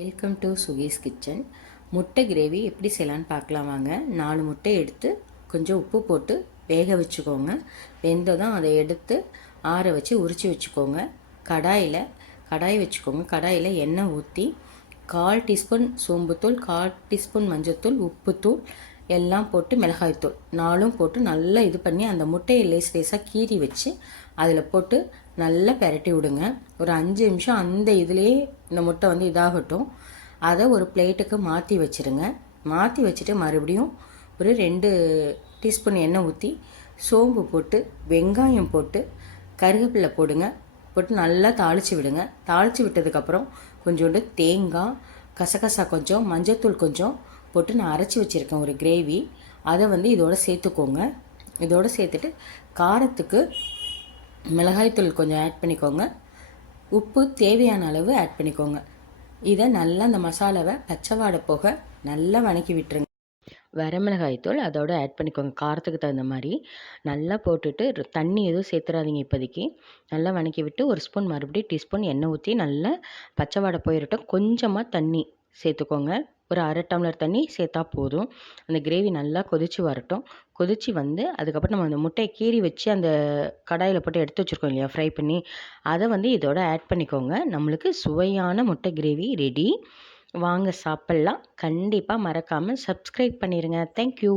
Welcome to சுகீஸ் kitchen. முட்டை gravy எப்படி செய்யலான்னு பார்க்கலாம் வாங்க. 4 முட்டை எடுத்து கொஞ்சம் உப்பு போட்டு வேக வச்சுக்கோங்க. வெந்ததும் அதை எடுத்து ஆற வச்சு உரித்து வச்சுக்கோங்க. கடாய் வச்சுக்கோங்க. கடாயில் எண்ணெய் ஊற்றி 1/4 டீஸ்பூன் சோம்புத்தூள், 1/4 டீஸ்பூன் மஞ்சள்தூள், உப்புத்தூள் எல்லாம் போட்டு மிளகாய்த்தூள் 4ம் போட்டு நல்லா இது பண்ணி அந்த முட்டையை லேசாக கீறி வச்சு அதில் போட்டு நல்லா பெரட்டி விடுங்க. ஒரு 5 நிமிஷம் அந்த இதுலேயே இந்த முட்டை வந்து இதாகட்டும். அதை ஒரு பிளேட்டுக்கு மாற்றி வச்சுருங்க. மாற்றி வச்சுட்டு மறுபடியும் ஒரு 2 டீஸ்பூன் எண்ணெய் ஊற்றி சோம்பு போட்டு வெங்காயம் போட்டு கருவேப்பிலை போடுங்க. போட்டு நல்லா தாளித்து விடுங்க. தாளித்து விட்டதுக்கப்புறம் கொஞ்சோண்டு தேங்காய், கசகசா கொஞ்சம், மஞ்சத்தூள் கொஞ்சம் போட்டு நான் அரைச்சி வச்சுருக்கேன் ஒரு கிரேவி. அதை வந்து இதோட சேர்த்துக்கோங்க. இதோடு சேர்த்துட்டு காரத்துக்கு மிளகாய்த்தூள் கொஞ்சம் ஆட் பண்ணிக்கோங்க. உப்பு தேவையான அளவு ஆட் பண்ணிக்கோங்க. இதை நல்லா அந்த மசாலாவை பச்சை வாடை போக நல்லா வணக்கி விட்டுருங்க. வரமிளகாய்த்தூள் அதோட ஆட் பண்ணிக்கோங்க. காரத்துக்கு தகுந்த மாதிரி நல்லா போட்டுட்டு தண்ணி எதுவும் சேர்த்துறாதீங்க. இப்போதைக்கு நல்லா வணக்கி விட்டு ஒரு ஸ்பூன் மறுபடியும் டீஸ்பூன் எண்ணெய் ஊற்றி நல்லா பச்சை வாடை போயிடட்டும். கொஞ்சமாக தண்ணி சேர்த்துக்கோங்க. ஒரு 1/2 டம்ளர் தண்ணி சேர்த்தா போதும். அந்த கிரேவி நல்லா கொதித்து வரட்டும். கொதித்து வந்து அதுக்கப்புறம் நம்ம அந்த முட்டையை கீறி வச்சு அந்த கடாயில் போட்டு எடுத்து வச்சுருக்கோம் இல்லையா, ஃப்ரை பண்ணி, அதை வந்து இதோட ஆட் பண்ணிக்கோங்க. நம்மளுக்கு சுவையான முட்டை கிரேவி ரெடி. வாங்க சாப்பிட்லாம். கண்டிப்பாக மறக்காமல் சப்ஸ்கிரைப் பண்ணிடுங்க. தேங்க்யூ.